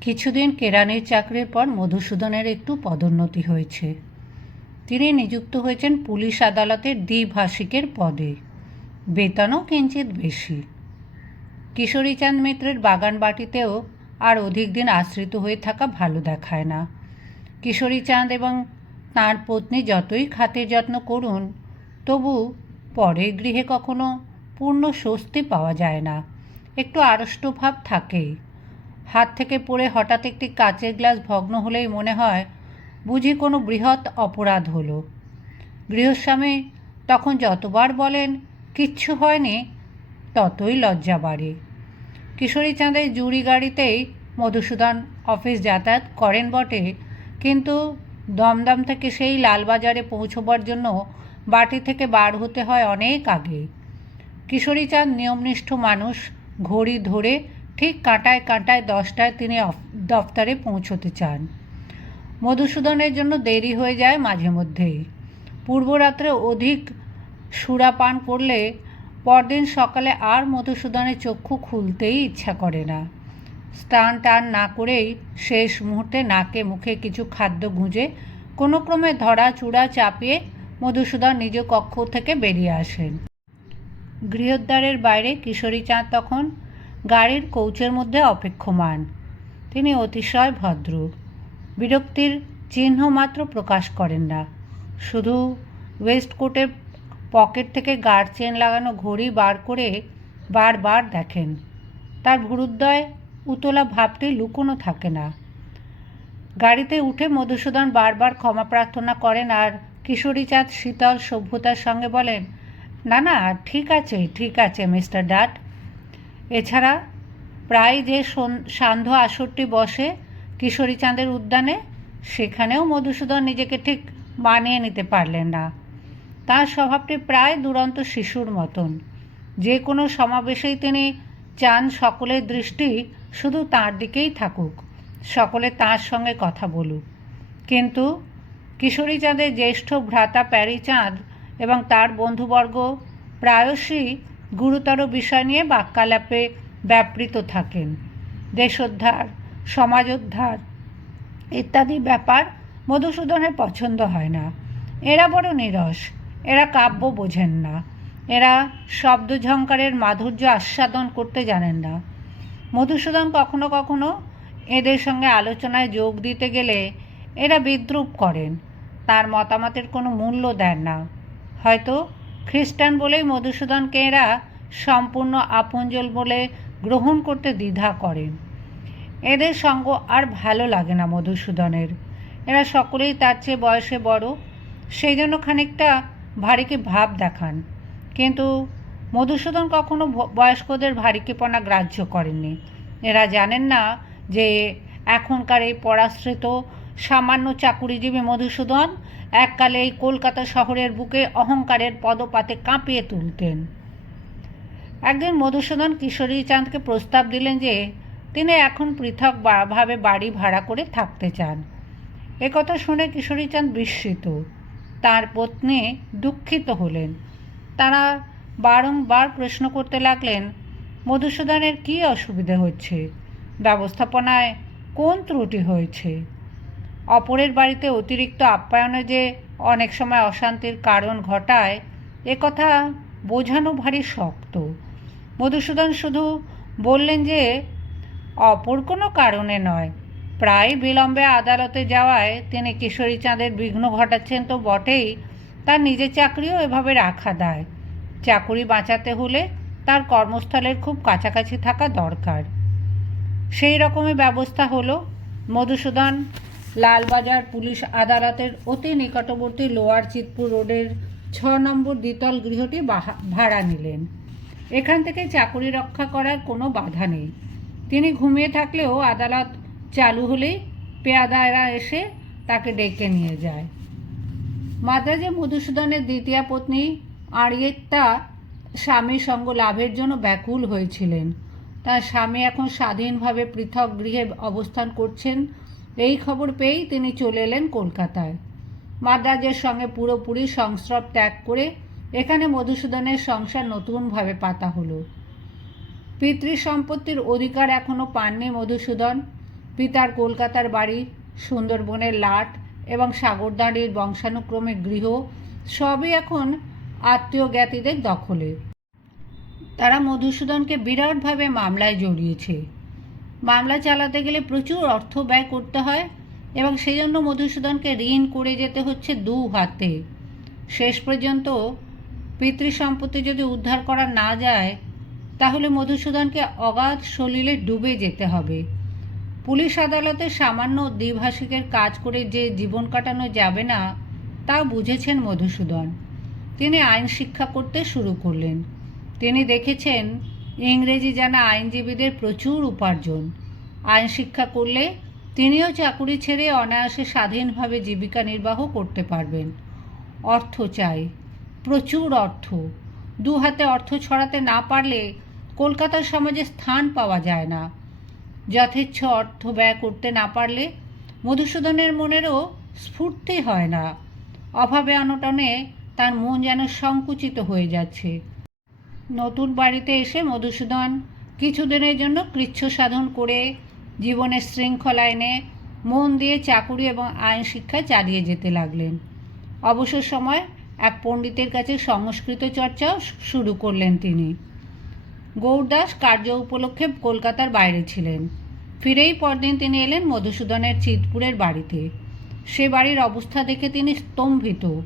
কিছুদিন কেরানির চাকরির পর মধুসূদনের একটু পদোন্নতি হয়েছে। তিনি নিযুক্ত হয়েছেন পুলিশ আদালতের দ্বিভাষিকের পদে। বেতনও কিঞ্চিত বেশি। কিশোরীচাঁদ মিত্রের বাগান বাটিতেও আর অধিক দিন আশ্রিত হয়ে থাকা ভালো দেখায় না। কিশোরীচাঁদ এবং তাঁর পত্নী যতই খাতির যত্ন করুন, তবু পরের গৃহে কখনো পূর্ণ স্বস্তি পাওয়া যায় না। একটু আড়ষ্টভাব থাকেই। হাত থেকে পড়ে হঠাৎ একটি কাচের গ্লাস ভগ্ন হলেই মনে হয় বুঝি কোনো বৃহৎ অপরাধ হলো। গৃহস্বামী তখন যতবার বলেন, কিচ্ছু হয়নি, ততই লজ্জা বাড়ে। কিশোরীচাঁদের জুড়ি গাড়িতেই মধুসূদন অফিস যাতায়াত করেন বটে, কিন্তু দমদম থেকে সেই লালবাজারে পৌঁছবার জন্য বাটি থেকে বার হতে হয় অনেক আগে। কিশোরীচাঁদ নিয়মনিষ্ঠ মানুষ, ঘড়ি ধরে ঠিক কাঁটায় কাঁটায় দশটায় তিনি দফতরে পৌঁছতে চান। মধুসূদনের জন্য দেরি হয়ে যায় মাঝে মধ্যেই। পূর্বরাত্রে অধিক সুরাপান করলে পরদিন সকালে আর মধুসূদনের চক্ষু খুলতেই ইচ্ছা করে না। স্নান টান না করেই শেষ মুহূর্তে নাকে মুখে কিছু খাদ্য গুঁজে কোনো ক্রমে ধরা চূড়া চাপিয়ে মধুসূদন নিজ কক্ষ থেকে বেরিয়ে আসেন। গৃহদ্বারের বাইরে কিশোরীচাঁদ তখন গাড়ির কৌচের মধ্যে অপেক্ষমান। তিনি অতিশয় ভদ্র। বিরক্তির চিহ্ন মাত্র প্রকাশ করেন না। শুধু ওয়েস্টকোটের পকেট থেকে গার্ড চেন লাগানো ঘড়ি বার করে বারবার দেখেন। তার ভুরুদ্দয় উতলা ভাবটি লুকোনো থাকে না। গাড়িতে উঠে মধুসূদন বারবার ক্ষমা প্রার্থনা করেন আর কিশোরীচাঁদ শীতল, সভ্যতার সঙ্গে বলেন, না না, ঠিক আছে ঠিক আছে, মিস্টার ডাট। এছাড়া প্রায় যে সন- সান্ধ্য আসরটি বসে কিশোরীচাঁদের উদ্যানে, সেখানেও মধুসূদন নিজেকে ঠিক মানিয়ে নিতে পারলেন না। তার স্বভাবটি প্রায় দুরন্ত শিশুর মতন। যে কোনো সমাবেশেই তিনি চান সকলের দৃষ্টি শুধু তার দিকেই থাকুক, সকলে তার সঙ্গে কথা বলুক। কিন্তু কিশোরীচাঁদের জ্যেষ্ঠ ভ্রাতা প্যারিচাঁদ এবং তার বন্ধুবর্গ প্রায়শই গুরুতর বিষয় নিয়ে বাক্যালাপে ব্যাপৃত থাকেন। দেশোদ্ধার, সমাজোদ্ধার ইত্যাদি ব্যাপার মধুসূদনের পছন্দ হয় না। এরা বড় নিরস, এরা কাব্য বোঝেন না। এরা শব্দঝঙ্কারের মাধুর্য আস্বাদন করতে জানেন না। মধুসূদন কখনো কখনো এদের সঙ্গে আলোচনায় যোগ দিতে গেলে এরা বিদ্রুপ করেন। তার মতামতের কোনো মূল্য দেন না। হয়তো খ্রিস্টান বলেই মধুসূদনকে এরা সম্পূর্ণ আপনজল বলে গ্রহণ করতে দ্বিধা করেন এদের সঙ্গ আর ভালো লাগে না মধুসূদনের। এরা সকলেই তার চেয়ে বয়সে বড়, সেই জন্য খানিকটা ভারীকে ভাব দেখান। কিন্তু মধুসূদন কখনো বয়স্কদের ভারীকেপনা গ্রাহ্য করেননি। এরা জানেন না যে এখনকার এই পরাশ্রিত, সামান্য চাকুরিজীবী মধুসূদন এককালে এই কলকাতা শহরের বুকে অহংকারের পদপাতে কাঁপিয়ে তুলতেন। একদিন মধুসূদন কিশোরী চাঁদকে প্রস্তাব দিলেন যে, তিনি এখন পৃথক ভাবে বাড়ি ভাড়া করে থাকতে চান। একথা শুনে কিশোরীচাঁদ বিস্মিত। তার পত্নী দুঃখিত হলেন। তারা বারংবার প্রশ্ন করতে লাগলেন, মধুসূদনের কী অসুবিধে হচ্ছে? ব্যবস্থাপনায় কোন ত্রুটি হয়েছে? অপরের বাড়িতে অতিরিক্ত আপ্যায়নে যে অনেক সময় অশান্তির কারণ ঘটায় একথা বোঝানো ভারী শক্ত। মধুসূদন শুধু বললেন যে, অপর কোনো কারণে নয়। প্রায় বিলম্বে আদালতে যাওয়ায় তিনি কিশোরী চাঁদের বিঘ্ন ঘটাচ্ছেন তো বটেই, তার নিজের চাকরিও এভাবে রাখা দেয়। চাকুরি বাঁচাতে হলে তার কর্মস্থলের খুব কাছাকাছি থাকা দরকার। সেই রকমই ব্যবস্থা হলো মধুসূদন লালবাজার পুলিশ আদালতের অতি নিকটবর্তী লোয়ার চিতপুর রোডের ছ নম্বর দ্বিতল গৃহটি ভাড়া নিলেন। এখান থেকে চাকুরি রক্ষা করার কোনো বাধা নেই। তিনি ঘুমিয়ে থাকলেও আদালত চালু হলেই পেয়াদারা এসে তাকে ডেকে নিয়ে যায়। মাদ্রাজে মধুসূদনের দ্বিতীয় পত্নী আরিয়েত্তা স্বামীর সঙ্গ লাভের জন্য ব্যাকুল হয়েছিলেন। তার স্বামী এখন স্বাধীনভাবে পৃথক গৃহে অবস্থান করছেন এই খবর পেয়েই তিনি চলে এলেন কলকাতায়। মাদ্রাজের সঙ্গে পুরোপুরি সংস্রব ত্যাগ করে এখানে মধুসূদনের সংসার নতুনভাবে পাতা হলো। পিতৃ সম্পত্তির অধিকার এখনও পাননি মধুসূদন। পিতার কলকাতার বাড়ি, সুন্দরবনের লাট এবং সাগরদাঁড়ির বংশানুক্রমে গৃহ সবই এখন আত্মীয় জ্ঞাতিদের দখলে। তারা মধুসূদনকে বিরাটভাবে মামলায় জড়িয়েছে। মামলা চালাতে গেলে প্রচুর অর্থ ব্যয় করতে হয় এবং সেই জন্য মধুসূদনকে ঋণ করে যেতে হচ্ছে দু হাতে। শেষ পর্যন্ত পিতৃসম্পত্তি যদি উদ্ধার করা না যায়, তাহলে মধুসূদনকে অগাধ সলিলে ডুবে যেতে হবে। পুলিশ আদালতে সামান্য দ্বিভাষিকের কাজ করে যে জীবন কাটানো যাবে না, তা বুঝেছেন মধুসূদন। তিনি আইন শিক্ষা করতে শুরু করলেন। তিনি দেখেছেন ইংরেজি জানা আইনজীবীদের প্রচুর উপার্জন। আইন শিক্ষা করলে তিনিও চাকুরি ছেড়ে অনায়াসে স্বাধীনভাবে জীবিকা নির্বাহ করতে পারবেন। অর্থ চাই। প্রচুর অর্থ। দু হাতে অর্থ ছড়াতে না পারলে কলকাতার সমাজে স্থান পাওয়া যায় না। যথেচ্ছ অর্থ ব্যয় করতে না পারলে মধুসূদনের মনেরও স্ফূর্তি হয় না। অভাবে অনটনে তার মন যেন সংকুচিত হয়ে যাচ্ছে। নতুন বাড়িতে এসে মধুসূদন কিছুদিনের জন্য কৃচ্ছ সাধন করে জীবনের শৃঙ্খলা এনে মন দিয়ে চাকুরি এবং আইন শিক্ষা চালিয়ে যেতে লাগলেন। অবসর সময় এক পণ্ডিতের কাছে সংস্কৃত চর্চাও শুরু করলেন তিনি। গৌরদাস কার্য উপলক্ষে কলকাতার বাইরে ছিলেন। ফিরেই পরদিন তিনি এলেন মধুসূদনের চিতপুরের বাড়িতে। সে বাড়ির অবস্থা দেখে তিনি স্তম্ভিত।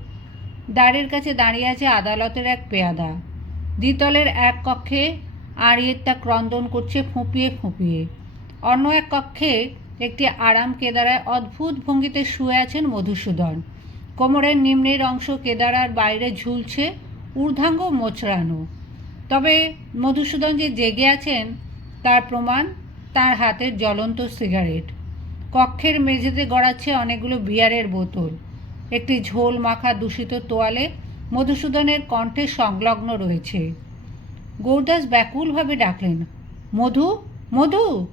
দ্বারের কাছে দাঁড়িয়ে আছে আদালতের এক পেয়াদা। দ্বিতলের এক কক্ষে আড়িয়েরটা ক্রন্দন করছে ফুঁপিয়ে ফুঁপিয়ে। অন্য এক কক্ষে একটি আরাম কেদারায় অদ্ভুত ভঙ্গিতে শুয়ে আছেন মধুসূদন। কোমরের নিম্নের অংশ কেদারার বাইরে ঝুলছে ঊর্ধ্বাঙ্গ মোচড়ানো। তবে মধুসূদন যে জেগে আছেন, তার প্রমাণ তার হাতের জ্বলন্ত সিগারেট। কক্ষের মেঝেতে গড়াচ্ছে অনেকগুলো বিয়ারের বোতল। একটি ঝোল মাখা দূষিত তোয়ালে মধুসূদনের কণ্ঠে সংলগ্ন রয়েছে। গৌরদাস ব্যাকুলভাবে ডাকলেন, মধু মধু!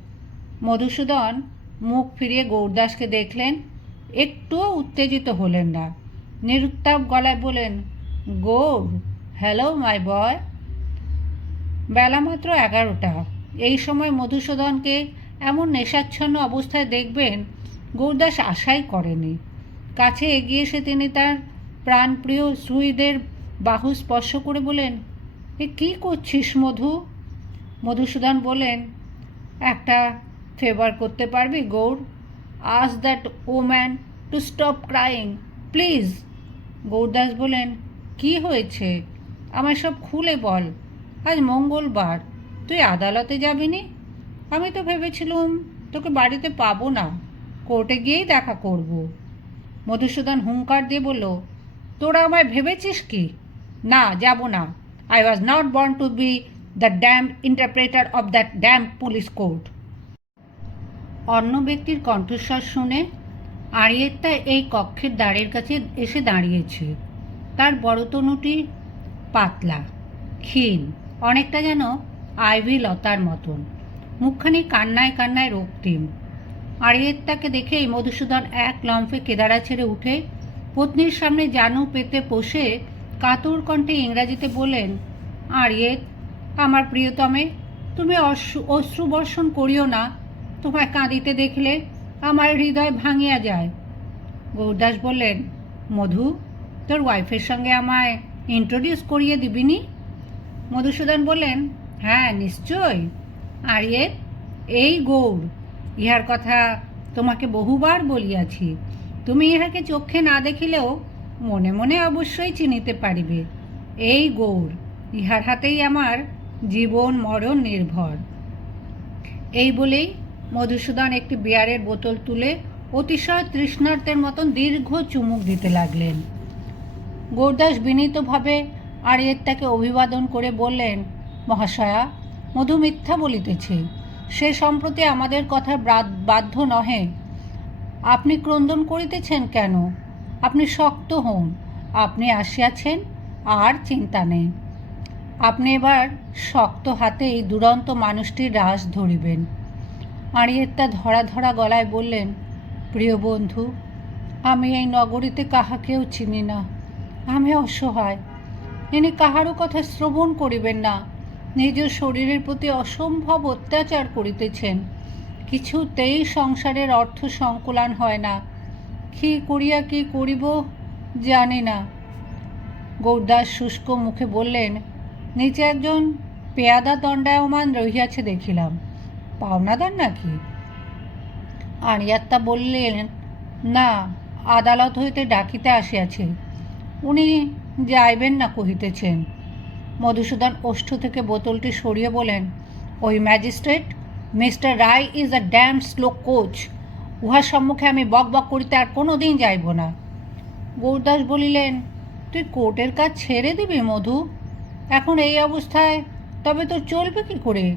মধুসূদন মুখ ফিরিয়ে গৌরদাসকে দেখলেন, একটুও উত্তেজিত হলেন না। নিরুত্তাপ গলায় বলেন গৌর, হ্যালো, মাই বয়! বেলা মাত্র এগারোটা। এই সময় মধুসূদনকে এমন নেশাচ্ছন্ন অবস্থায় দেখবেন, গৌরদাস আশাই করেনি। কাছে এগিয়ে এসে তিনি তার প্রাণপ্রিয় সুইদের বাহু স্পর্শ করে বলেন, এ কী করছিস মধু? মধুসূদন বলেন, একটা ফেভার করতে পারবি Gour. Ask that woman to stop crying please Gourdas বলেন, কি হয়েছে? আমায় সব খুলে বল। আজ মঙ্গলবার, তুই আদালতে যাবি নি আমি তো ভেবেছিলুম তোকে বাড়িতে পাবো না, কোর্টে গিয়েই দেখা করব। মধুসূদন হুঙ্কার দিয়ে বলল তোরা আমায় ভেবেছিস কি? না, যাব না। I was not born to be the damn interpreter of that damn police court অন্য ব্যক্তির কণ্ঠস্বর শুনে আরিয়েত্তা এই কক্ষের দ্বারের কাছে এসে দাঁড়িয়েছে। তার বড়তনুটি পাতলা, ক্ষীণ, অনেকটা যেন আইভি লতার মতন। মুখখানি কান্নায় কান্নায় রক্তিম। আরিয়েত্তাকে দেখেই মধুসূদন এক লম্ফে কেদারা ছেড়ে উঠে পত্নীর সামনে জানু পেতে বসে কাতর কণ্ঠে ইংরাজিতে বলেন আরিয়েত, আমার প্রিয়তমে, তুমি অশ্রু অশ্রু বর্ষণ করিও না। তোমায় কাঁদিতে দেখলে আমার হৃদয় ভাঙিয়া যায়। গৌরদাস বললেন, মধু, তোর ওয়াইফের সঙ্গে আমায় ইন্ট্রোডিউস করিয়ে দিবিনি মধুসূদন বললেন হ্যাঁ নিশ্চয়। আরিয়ে এই গৌর, ইহার কথা তোমাকে বহুবার বলিয়াছি। তুমি ইহাকে চক্ষে না দেখিলেও মনে মনে অবশ্যই চিনিতে পারিবে। এই গৌর, ইহার হাতেই আমার জীবন মরণ নির্ভর। এই বলেই মধুসূদন একটি বিয়ারের বোতল তুলে অতিশয় তৃষ্ণার্তের মতন দীর্ঘ চুমুক দিতে লাগলেন। গৌরদাস বিনীতভাবে আরিয়েত্তাকে অভিবাদন করে বললেন, মহাশয়া, মধু মিথ্যা বলিতেছে। সে সম্প্রতি আমাদের কথা বাধ্য নহে। আপনি ক্রন্দন করিতেছেন কেন? আপনি শক্ত হন, আপনি আসিয়াছেন, আর চিন্তা নেই। আপনি এবার শক্ত হাতে এই দুরন্ত মানুষটির রাস ধরিবেন। আড়িয়েত্তা ধরা ধরা গলায় বললেন, প্রিয় বন্ধু, আমি এই নগরীতে কাহাকেও চিনি না। আমি অসহায়। ইনি কাহারও কথা শ্রবণ করিবেন না। নিজ শরীরের প্রতি অসম্ভব অত্যাচার করিতেছেন। কিছুতেই সংসারের অর্থ সংকুলান হয় না। কি করিয়া কি করিব জানি না। গৌরদাস শুষ্ক মুখে বললেন, নিচে একজন পেয়াদা দণ্ডায়মান রহিয়াছে দেখিলাম। পাওনাদার নাকি? আরিয়াত্তা বললেন, না, আদালত হইতে ডাকিতে আসিয়াছে। উনি যাইবেন না কহিতেছেন। মধুসূদন ওষ্ঠ থেকে বোতলটি সরিয়ে বলেন, ওই magistrate mister Roy is a damn slow coach. উহার সম্মুখে আমি বক বক করিতে আর কোনো দিন যাইব না। গৌরদাস বলিলেন, তুই কোর্টের কাজ ছেড়ে দিবি মধু? এখন এই অবস্থায় তবে তোর চলবে কি করে?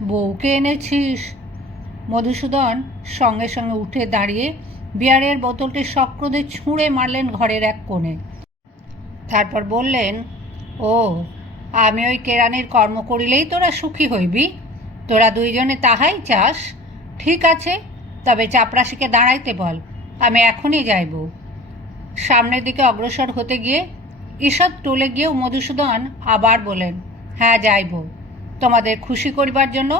বউকে এনেছিস? মধুসূদন সঙ্গে সঙ্গে উঠে দাঁড়িয়ে বিয়ারের বোতলটি সক্রদে ছুঁড়ে মারলেন ঘরের এক কোণে। তারপর বললেন ও আমি ওই কেরানির কর্ম করিলেই তোরা সুখী হইবি? তোরা দুইজনে তাহাই চাস? ঠিক আছে, তবে চাপরাশিকে দাঁড়াইতে বল, আমি এখনই যাইব। সামনের দিকে অগ্রসর হতে গিয়ে ঈষৎ টলে গিয়েও মধুসূদন আবার বলেন হ্যাঁ যাইব। তোমাদের খুশি করিবার জন্য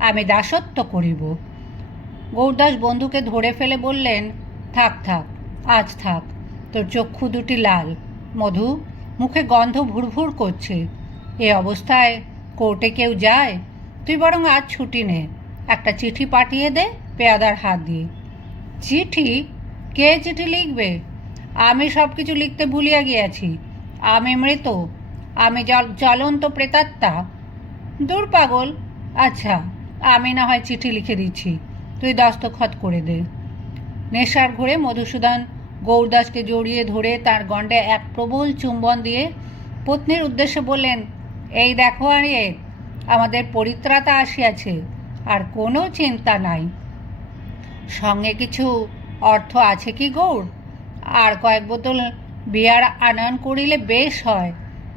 আমি দাসত্ব করিব। গৌরদাস বন্ধুকে ধরে ফেলে বললেন, থাক থাক, আজ থাক, তোর চক্ষু দুটি লাল। মধু, মুখে গন্ধ ভুরভুর করছে। এ অবস্থায় কোর্টে কেউ যায়? তুই বরং আজ ছুটি নে। একটা চিঠি পাঠিয়ে দে পেয়াদার হাত দিয়ে। চিঠি? কে চিঠি লিখবে? আমি সব কিছু লিখতে ভুলিয়া গিয়াছি। আমি মৃত। আমি জ্বলন্ত প্রেতাত্মা। দূর পাগল। আচ্ছা আমি না হয় চিঠি লিখে দিচ্ছি। তুই দস্তখত করে দে। নেশার ঘুরে মধুসূদন গৌরদাসকে জড়িয়ে ধরে তার গণ্ডে এক প্রবল চুম্বন দিয়ে পত্নীর উদ্দেশ্যে বললেন, এই দেখো আরে আমাদের পরিত্রাতা আসিয়াছে, আর কোনো চিন্তা নাই। সঙ্গে কিছু অর্থ আছে কি গৌর? আর কয়েক বোতল বিয়ার আনয়ন করিলে বেশ হয়,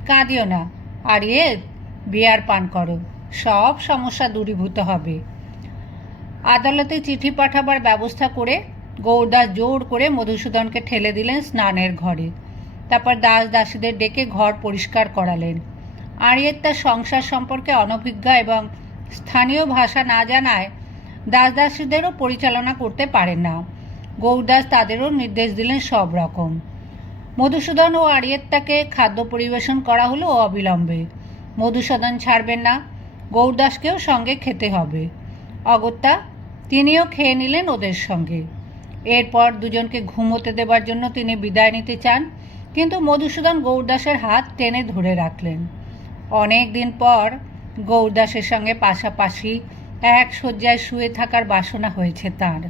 কাঁদিও না। আর এ বিয়ার পান করো, সব সমস্যা দূরীভূত হবে। আদালতে চিঠি পাঠাবার ব্যবস্থা করে গৌরদাস জোর করে মধুসূদনকে ঠেলে দিলেন স্নানের ঘরে। তারপর দাস দাসীদের ডেকে ঘর পরিষ্কার করালেন। আরিয়ের তার সংসার সম্পর্কে অনভিজ্ঞ এবং স্থানীয় ভাষা না জানায় দাসদাসীদেরও পরিচালনা করতে পারেন না। গৌরদাস তাদেরও নির্দেশ দিলেন সব রকম। মধুসূদন ও আরিয়েত্তাকে খাদ্য পরিবেশন করা হলো অবিলম্বে। মধুসূদন ছাড়বেন না, গৌরদাসকেও সঙ্গে খেতে হবে। অগত্যা, তিনিও খেয়ে নিলেন ওদের সঙ্গে। এরপর দুজনকে ঘুমোতে দেবার জন্য তিনি বিদায় নিতে চান, কিন্তু মধুসূদন গৌরদাসের হাত টেনে ধরে রাখলেন। অনেক দিন পর গৌরদাসের সঙ্গে পাশাপাশি এক শয্যায় শুয়ে থাকার বাসনা হয়েছে তার।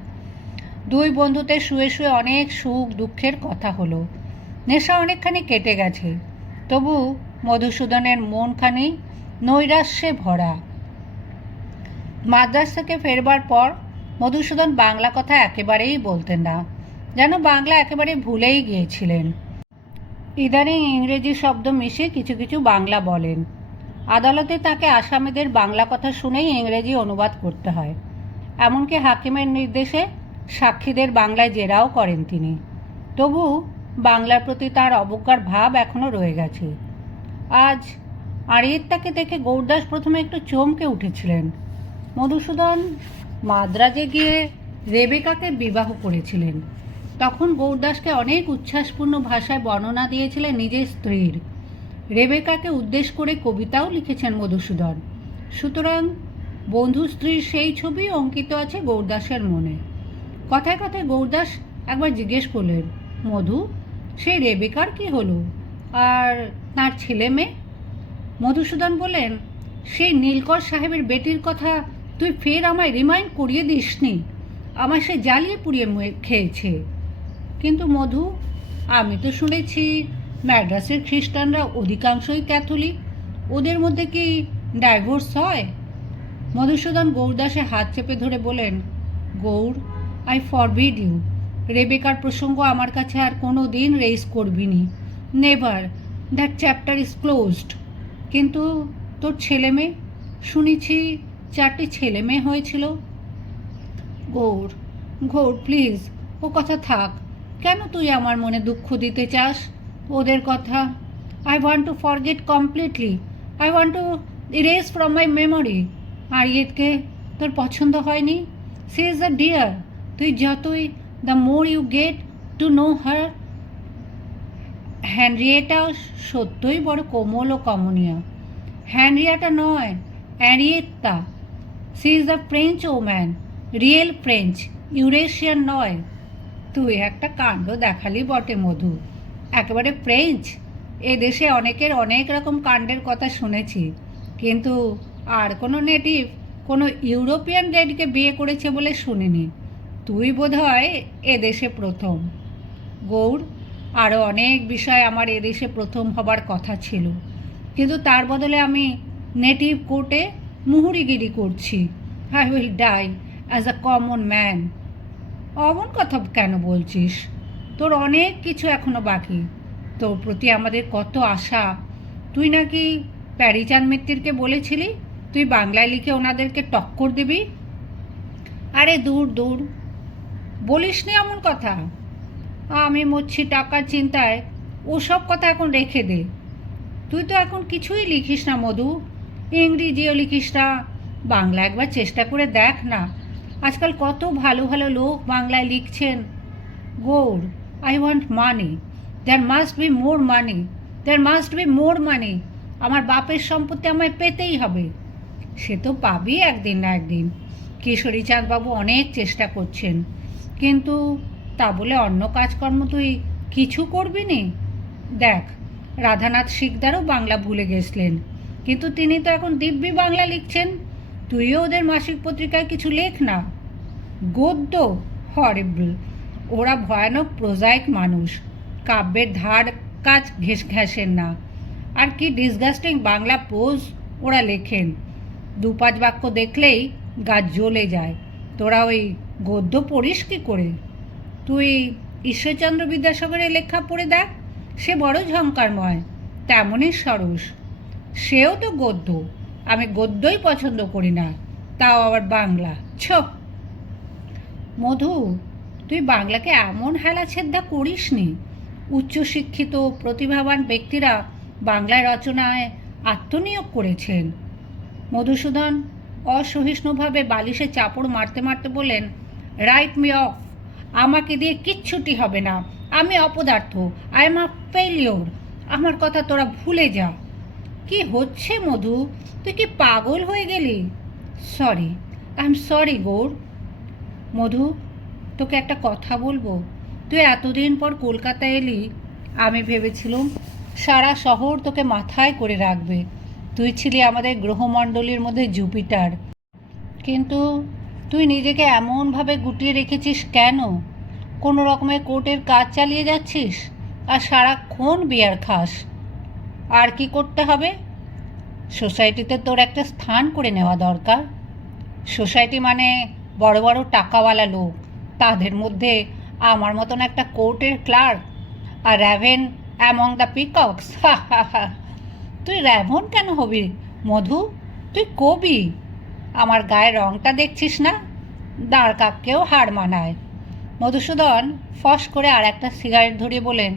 দুই বন্ধুতে শুয়ে শুয়ে অনেক সুখ দুঃখের কথা হলো। নেশা অনেকখানি কেটে গেছে। তবু মধুসূদনের মনখানি নৈরাশ্যে ভরা। মাদ্রাস থেকে ফেরবার পর মধুসূদন বাংলা কথা একেবারেই বলতেন না, যেন বাংলা একেবারে ভুলেই গিয়েছিলেন। ইদানিং ইংরেজি শব্দ মিশে কিছু কিছু বাংলা বলেন। আদালতে তাকে আসামিদের বাংলা কথা শুনেই ইংরেজি অনুবাদ করতে হয়। এমনকি হাকিমের নির্দেশে সাক্ষীদের বাংলায় জেরাও করেন তিনি। তবু বাংলার প্রতি তার অবজ্ঞার ভাব এখনও রয়ে গেছে। আজ আরিয়েত্তাকে দেখে গৌরদাস প্রথমে একটু চমকে উঠেছিলেন। মধুসূদন মাদ্রাজে গিয়ে রেবেকাকে বিবাহ করেছিলেন। তখন গৌরদাসকে অনেক উচ্ছ্বাসপূর্ণ ভাষায় বর্ণনা দিয়েছিলেন নিজের স্ত্রীর। রেবেকাকে উদ্দেশ করে কবিতাও লিখেছেন মধুসূদন। সুতরাং বন্ধু স্ত্রীর সেই ছবি অঙ্কিত আছে গৌরদাসের মনে। কথায় কথায় গৌরদাস একবার জিজ্ঞেস করলেন, মধু, সেই রেবেকার কি হলো? আর তার ছেলে মেয়ে? মধুসূদন বলেন সেই নীলকর সাহেবের বেটির কথা তুই ফের আমায় রিমাইন্ড করিয়ে দিসনি। আমায় সে জ্বালিয়ে পুড়িয়ে খেয়েছে। কিন্তু মধু, আমি তো শুনেছি ম্যাড্রাসের খ্রিস্টানরা অধিকাংশই ক্যাথলিক। ওদের মধ্যে কি ডাইভোর্স হয়? মধুসূদন গৌরদাসে হাত চেপে ধরে বলেন গৌর আই ফরবিড ইউ রেবেকার প্রসঙ্গ আমার কাছে আর কোনো দিন raise করবিনি। Never that chapter is closed কিন্তু তোর ছেলে মেয়ে? শুনেছি চারটি ছেলে মেয়ে হয়েছিল। গৌর গৌর প্লিজ ও কথা থাক। কেন তুই আমার মনে দুঃখ দিতে চাস? ওদের কথা। I want to forget completely I want to erase from my memory আরিয়েতকে, তোর পছন্দ হয়নি? সি ইজ আ ডিয়ার তুই যতই the more you get to know her হ্যানরিয়েটাও সত্যই বড় কোমল ও কমনীয়। হ্যানরিয়াটা নয়, Arietta. She is the French woman real French Eurasian নয়। তুই একটা কাণ্ড দেখালি বটে, মধু। একেবারে ফ্রেঞ্চ এ দেশে অনেকের অনেক রকম কাণ্ডের কথা শুনেছি। কিন্তু আর কোনো নেটিভ কোনো ইউরোপিয়ান লেডিকে বিয়ে করেছে বলে শুনিনি। তুই বোধহয় এদেশে প্রথম। গৌর আরও অনেক বিষয় আমার এদেশে প্রথম হবার কথা ছিল। কিন্তু তার বদলে আমি নেটিভ কোর্টে মুহুরিগিরি করছি। I will die as a common man অমন কথা কেন বলছিস? তোর অনেক কিছু এখনও বাকি। তোর প্রতি আমাদের কত আশা। তুই নাকি প্যারিচাঁদ মিত্তিরকে বলেছিলি? তুই বাংলায় লিখে ওনাদেরকে টক্কর দিবি? আরে দূর দূর। বলিসনি এমন কথা? আমি মরছি টাকার চিন্তায়। ওসব কথা এখন রেখে দে। তুই তো এখন কিছুই লিখিস না, মধু। ইংরেজিও লিখিস না। বাংলা একবার চেষ্টা করে দেখ না। আজকাল কত ভালো ভালো লোক বাংলায় লিখছেন। Gour I want money there must be more money there must be more money আমার বাপের সম্পত্তি আমায় পেতেই হবে। সে তো পাবি একদিন না একদিন। কিশোরীচাঁদবাবু অনেক চেষ্টা করছেন। কিন্তু তা বলে অন্য কাজকর্ম তুই কিছু করবি নি? দেখ, রাধানাথ শিকদারও বাংলা ভুলে গেছিলেন। কিন্তু তিনি তো এখন দিব্যি বাংলা লিখছেন। তুইও ওদের মাসিক পত্রিকায় কিছু লেখ না গদ্য হরিবল ওরা ভয়ানক প্রোজাইক মানুষ। কাব্যের ধার কাজ ঘেস ঘেঁষেন না। আর কি ডিসগাস্টিং বাংলা পোজ ওরা লেখেন। দু পাঁচ বাক্য দেখলেই গাছ জ্বলে যায়। তোরা ওই গদ্য পড়িস কি করে? তুই ঈশ্বরচন্দ্র বিদ্যাসাগরের লেখা পড়ে দেখ। সে বড় ঝঙ্কারময় তেমনই সরস। সেও তো গদ্য। আমি গদ্যই পছন্দ করি না, তাও আবার বাংলা। ছ। মধু, তুই বাংলাকে এমন হেলা ছেদ্দা করিস নি উচ্চশিক্ষিত, প্রতিভাবান ব্যক্তিরা বাংলায় রচনায় আত্মনিয়োগ করেছেন। মধুসূদন অসহিষ্ণুভাবে বালিশে চাপড় মারতে মারতে বললেন রাইট মি অফ আমাকে দিয়ে কিচ্ছুটি হবে না, আমি অপদার্থ আই এম আ ফেলিওর আমার কথা তোরা ভুলে যা। কি হচ্ছে মধু? তুই কি পাগল হয়ে গেলি? Sorry I am sorry Gour. Madhu, তোকে একটা কথা বলব। তুই এতদিন পর কলকাতায় এলি, আমি ভেবেছিলাম সারা শহর তোকে মাথায় করে রাখবে। তুই ছিলি আমাদের গ্রহমণ্ডলীর মধ্যে জুপিটার কিন্তু তুই নিজেকে এমনভাবে গুটিয়ে রেখেছিস কেন? কোনো রকমের কোর্টের কাজ চালিয়ে যাচ্ছিস? আর সারাক্ষণ বিয়ার খাস। আর কি করতে হবে? সোসাইটিতে তোর একটা স্থান করে নেওয়া দরকার। সোসাইটি মানে বড় বড় টাকাওয়ালা লোক। তাদের মধ্যে আমার মতন একটা কোর্টের ক্লার্ক আর র্যাভেন অ্যামং দ্য পিকক্স তুই র্যাভন কেন হবি? মধু, তুই কবি? আমার গায়ের রংটা দেখছিস না? দাঁড় কাককেও হার মানায়। মধুসূদন ফস করে আর একটা সিগারেট ধরিয়ে বলেন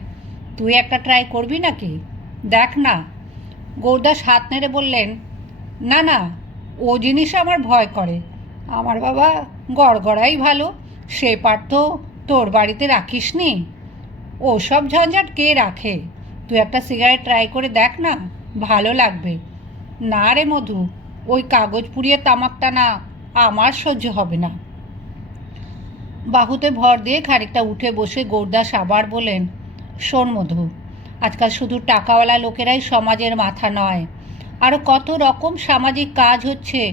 তুই একটা ট্রাই করবি নাকি? দেখ না। গৌরদাস হাত নেড়ে বললেন, না না, ও জিনিস আমার ভয় করে। আমার বাবা গড়গড়াই ভালো, সে পার তো তোর বাড়িতে রাখিস নি। ওসব ঝঞ্ঝাট কে রাখে? তুই একটা সিগারেট ট্রাই করে দেখ না, ভালো লাগবে। না রে মধু, ওই কাগজ পুড়িয়ে তামাকটা না আমার সহ্য হবে না। বাহুতে ভর দিয়ে খানিকটা উঠে বসে গৌরদাস আবার বলেন শোন মধু আজকাল শুধু টাকাওয়ালা লোকেরাই সমাজের মাথা নয়। আরও কত রকম সামাজিক কাজ হচ্ছে।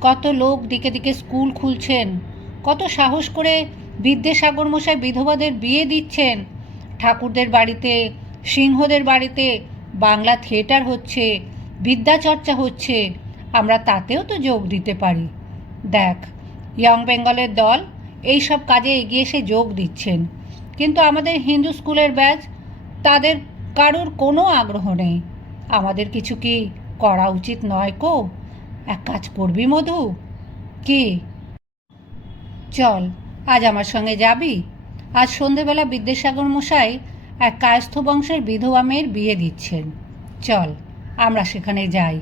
কত লোক দিকে দিকে স্কুল খুলছেন। কত সাহস করে বিদ্যাসাগর মশাই বিধবাদের বিয়ে দিচ্ছেন। ঠাকুরদের বাড়িতে, সিংহদের বাড়িতে বাংলা থিয়েটার হচ্ছে, বিদ্যাচর্চা হচ্ছে। আমরা তাতেও তো যোগ দিতে পারি। দেখ, ইয়ং বেঙ্গলের দল এই সব কাজে এগিয়ে এসে যোগ দিচ্ছেন। কিন্তু আমাদের হিন্দু স্কুলের ব্যাচ তাদের কারোর কোনো আগ্রহ নেই। আমাদের কিছু কি করা উচিত নয় কো? এক কাজ করবি, মধু। কি? চল, আজ আমার সঙ্গে যাবি? আজ সন্ধেবেলা বিদ্যাসাগর মশাই এক কায়স্থ বংশের বিধবা মেয়ের বিয়ে দিচ্ছেন। চল, আমরা সেখানে যাই।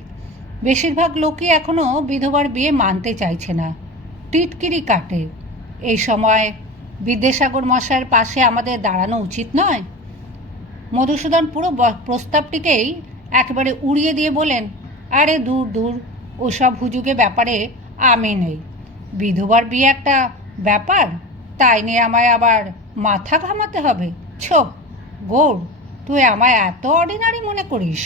বেশিরভাগ লোকই এখনও বিধবার বিয়ে মানতে চাইছে না। টিটকিরি কাটে। এই সময় বিদ্যাসাগর মশাইয়ের পাশে আমাদের দাঁড়ানো উচিত নয়? মধুসূদন পুরো প্রস্তাবটিকেই একবারে উড়িয়ে দিয়ে বলেন আরে দূর দূর, ওসব হুজুগে ব্যাপারে আমি নেই। বিধবার বিয়ে একটা ব্যাপার, তাই নিয়ে আমায় আবার মাথা ঘামাতে হবে। ছো, গোর, তুই আমায় এত অর্ডিনারি মনে করিস?